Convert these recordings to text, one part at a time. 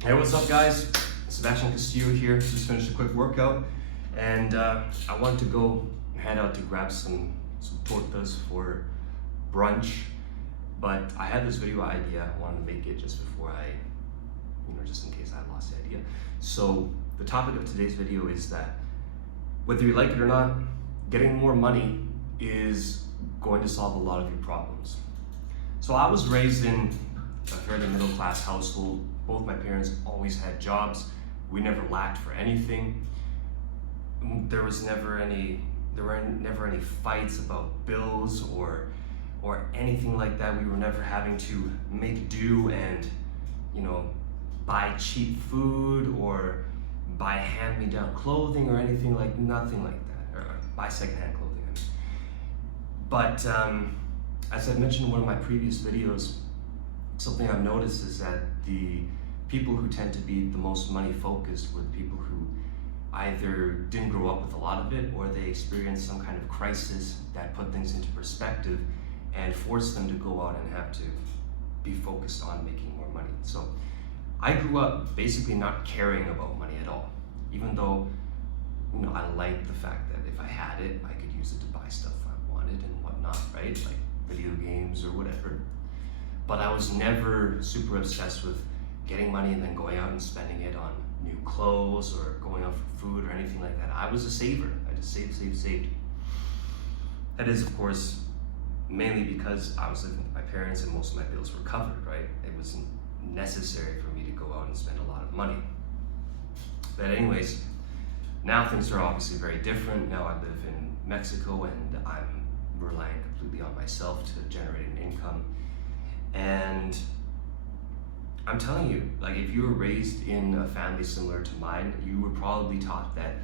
Hey, what's up, guys? Sebastian Castillo here. Just finished a quick workout, and I wanted to go head out to grab some tortas for brunch. But I had this video idea. I wanted to make it just before just in case I lost the idea. So the topic of today's video is that whether you like it or not, getting more money is going to solve a lot of your problems. So I was raised in a fairly middle class household. Both my parents always had jobs. We never lacked for anything. There were never any fights about bills or anything like that. We were never having to make do and buy cheap food or buy hand-me-down clothing or nothing like that, or buy secondhand clothing. But as I mentioned in one of my previous videos, something I've noticed is that the people who tend to be the most money focused were the people who either didn't grow up with a lot of it, or they experienced some kind of crisis that put things into perspective and forced them to go out and have to be focused on making more money. So I grew up basically not caring about money at all, even though I liked the fact that if I had it, I could use it to buy stuff I wanted and whatnot, right? Like video games or whatever. But I was never super obsessed with getting money and then going out and spending it on new clothes or going out for food or anything like that. I was a saver. I just saved. That is, of course, mainly because I was living with my parents and most of my bills were covered, right? It wasn't necessary for me to go out and spend a lot of money. But anyways, now things are obviously very different. Now I live in Mexico and I'm relying completely on myself to generate an income. And I'm telling you, like, if you were raised in a family similar to mine, you were probably taught that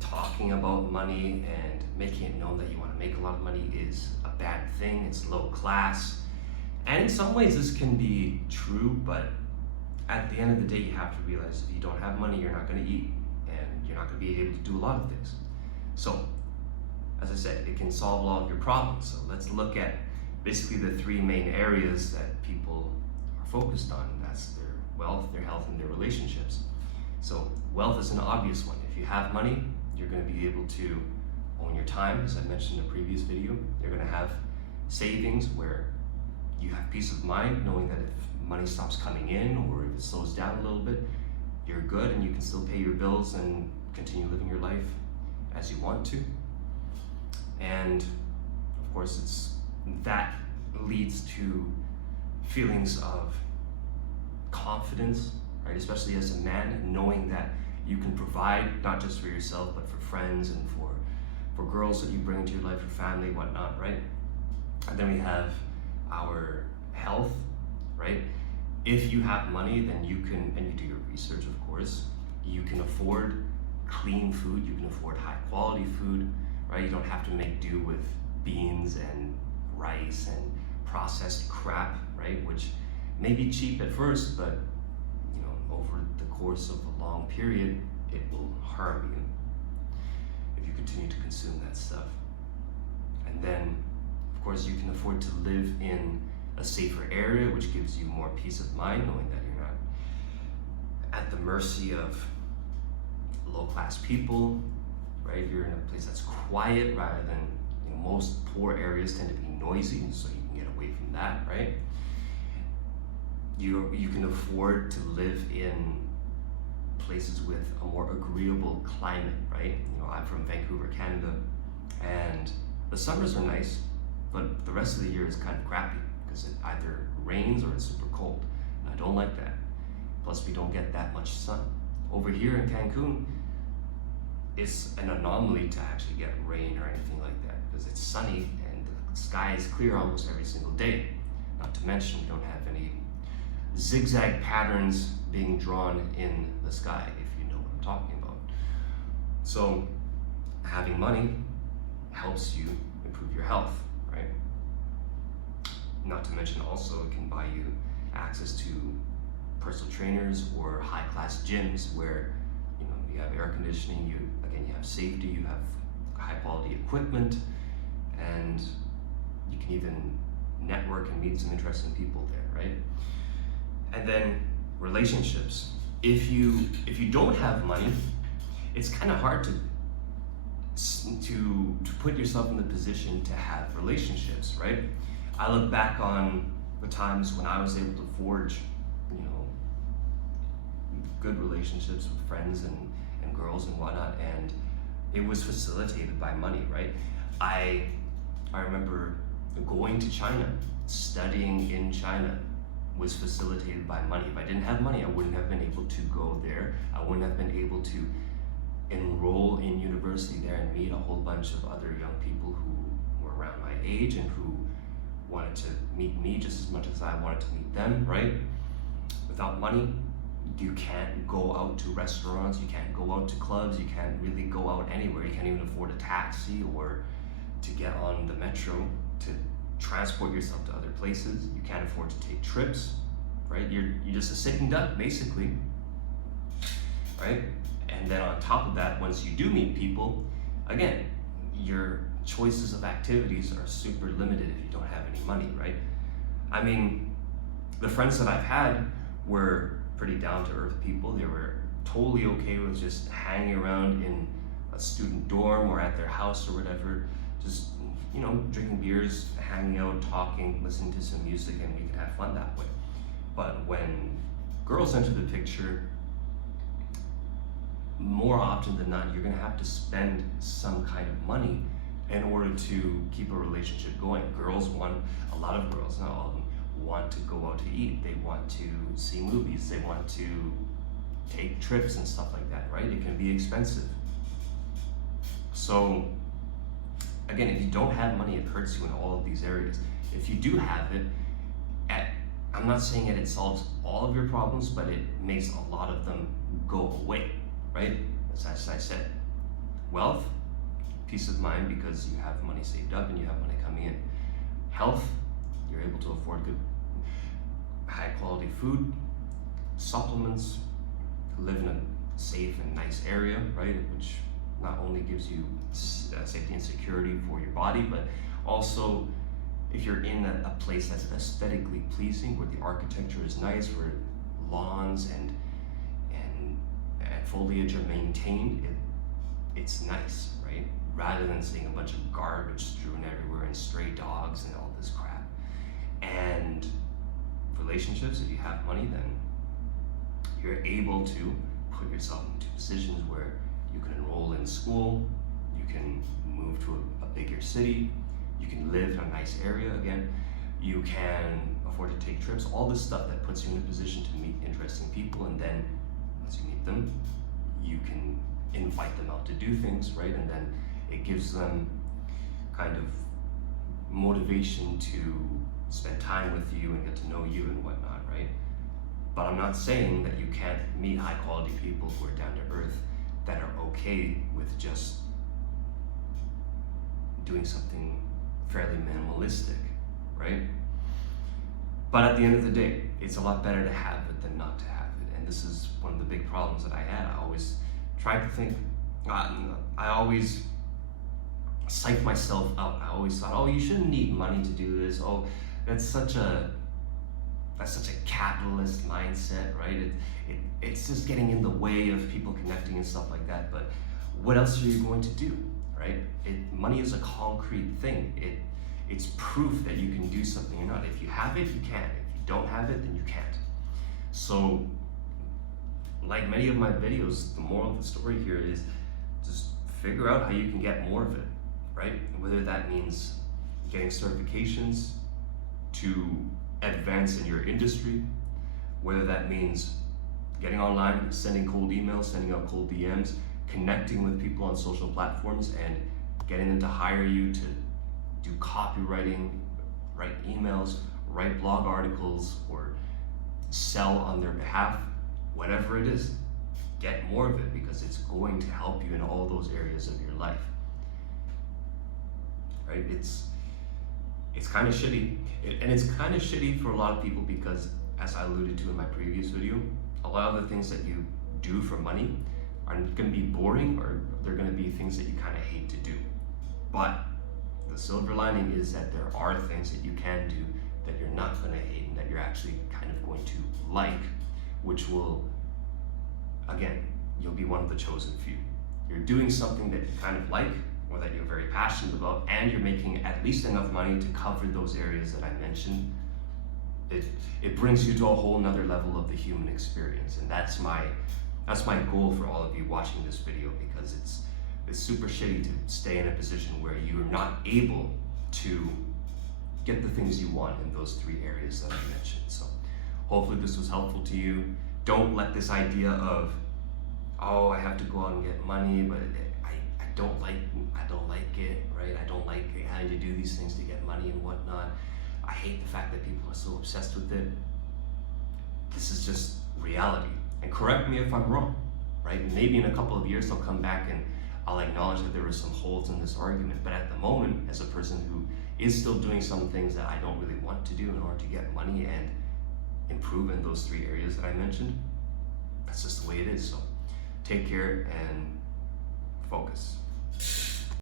talking about money and making it known that you want to make a lot of money is a bad thing, it's low class. And in some ways this can be true, but at the end of the day you have to realize if you don't have money, you're not going to eat and you're not going to be able to do a lot of things. So, as I said, it can solve a lot of your problems. So let's look at basically the three main areas that people are focused on. That's their wealth, their health, and their relationships. So wealth is an obvious one. If you have money, you're going to be able to own your time, as I mentioned in a previous video. You're going to have savings where you have peace of mind knowing that if money stops coming in or if it slows down a little bit, you're good and you can still pay your bills and continue living your life as you want to. And of course, that leads to feelings of confidence, right? Especially as a man, knowing that you can provide not just for yourself, but for friends and for girls that you bring into your life, your family, whatnot, right? And then we have our health, right? If you have money, then you can, and you do your research, of course, you can afford clean food, you can afford high quality food, right? You don't have to make do with beans and rice and processed crap, right? Which may be cheap at first, but over the course of a long period, it will harm you if you continue to consume that stuff. And then, of course, you can afford to live in a safer area, which gives you more peace of mind, knowing that you're not at the mercy of low-class people, right? You're in a place that's quiet rather than most poor areas tend to be noisy, so you can get away from that, right? You can afford to live in places with a more agreeable climate, right? I'm from Vancouver, Canada, and the summers are nice, but the rest of the year is kind of crappy because it either rains or it's super cold. And I don't like that. Plus, we don't get that much sun. Over here in Cancun, it's an anomaly to actually get rain or anything like that because it's sunny and the sky is clear almost every single day. Not to mention we don't have any zigzag patterns being drawn in the sky, if you know what I'm talking about. So having money helps you improve your health, right? Not to mention also it can buy you access to personal trainers or high-class gyms where you have air conditioning, you have safety, you have high-quality equipment, and you can even network and meet some interesting people there, right? And then relationships. If you don't have money, it's kind of hard to put yourself in the position to have relationships, right? I look back on the times when I was able to forge, good relationships with friends and girls and whatnot, and it was facilitated by money, right? I remember going to China, studying in China was facilitated by money. If I didn't have money, I wouldn't have been able to go there. I wouldn't have been able to enroll in university there and meet a whole bunch of other young people who were around my age and who wanted to meet me just as much as I wanted to meet them, right? Without money, you can't go out to restaurants, you can't go out to clubs, you can't really go out anywhere. You can't even afford a taxi or to get on the metro to transport yourself to other places. You can't afford to take trips, right? You're just a sitting duck, basically, right? And then on top of that, once you do meet people, again, your choices of activities are super limited if you don't have any money, right? I mean, the friends that I've had were pretty down-to-earth people. They were totally okay with just hanging around in a student dorm or at their house or whatever, just, drinking beers, hanging out, talking, listening to some music, and we could have fun that way. But when girls enter the picture, more often than not, you're gonna have to spend some kind of money in order to keep a relationship going. A lot of girls, not all of them, want to go out to eat. They want to see movies. They want to take trips and stuff like that, right? It can be expensive. So, again, if you don't have money, it hurts you in all of these areas. If you do have it, I'm not saying that it solves all of your problems, but it makes a lot of them go away, right? As I said, wealth, peace of mind because you have money saved up and you have money coming in. Health, you're able to afford good, high quality food, supplements, live in a safe and nice area, right? Which not only gives you safety and security for your body, but also if you're in a place that's aesthetically pleasing, where the architecture is nice, where lawns and foliage are maintained, it's nice, right? Rather than seeing a bunch of garbage strewn everywhere and stray dogs and all this crap. And relationships, if you have money, then you're able to put yourself into positions where you can enroll in school, you can move to a bigger city, you can live in a nice area again, you can afford to take trips, all this stuff that puts you in a position to meet interesting people, and then once you meet them, you can invite them out to do things, right? And then it gives them kind of motivation to spend time with you and get to know you and whatnot, right? But I'm not saying that you can't meet high quality people who are down to earth that are okay with just doing something fairly minimalistic, right? But at the end of the day, it's a lot better to have it than not to have it. And this is one of the big problems that I had. I always tried to think, I always psyched myself out. I always thought, oh, you shouldn't need money to do this. Oh, that's such a capitalist mindset, right? It's just getting in the way of people connecting and stuff like that. But what else are you going to do, right? Money is a concrete thing. It's proof that you can do something or not. If you have it, you can. If you don't have it, then you can't. So, like many of my videos, the moral of the story here is just figure out how you can get more of it, right? Whether that means getting certifications to advance in your industry, whether that means getting online, sending cold emails, sending out cold DMs, connecting with people on social platforms and getting them to hire you to do copywriting, write emails, write blog articles, or sell on their behalf, whatever it is, get more of it because it's going to help you in all those areas of your life, right? It's kind of shitty, and it's kind of shitty for a lot of people because, as I alluded to in my previous video, a lot of the things that you do for money are going to be boring, or they're going to be things that you kind of hate to do. But the silver lining is that there are things that you can do that you're not going to hate and that you're actually kind of going to like which will, again, you'll be one of the chosen few. You're doing something that you kind of like, or that you're very passionate about, and you're making at least enough money to cover those areas that I mentioned. It brings you to a whole nother level of the human experience, and that's my goal for all of you watching this video, because it's super shitty to stay in a position where you're not able to get the things you want in those 3 areas that I mentioned. So hopefully this was helpful to you. Don't let this idea of, oh, I have to go out and get money, but I don't like it, right? I don't like having to do these things to get money and whatnot. I hate the fact that people are so obsessed with it. This is just reality. And correct me if I'm wrong, right? Maybe in a couple of years I'll come back and I'll acknowledge that there were some holes in this argument. But at the moment, as a person who is still doing some things that I don't really want to do in order to get money and improve in those 3 areas that I mentioned, that's just the way it is. So take care and focus.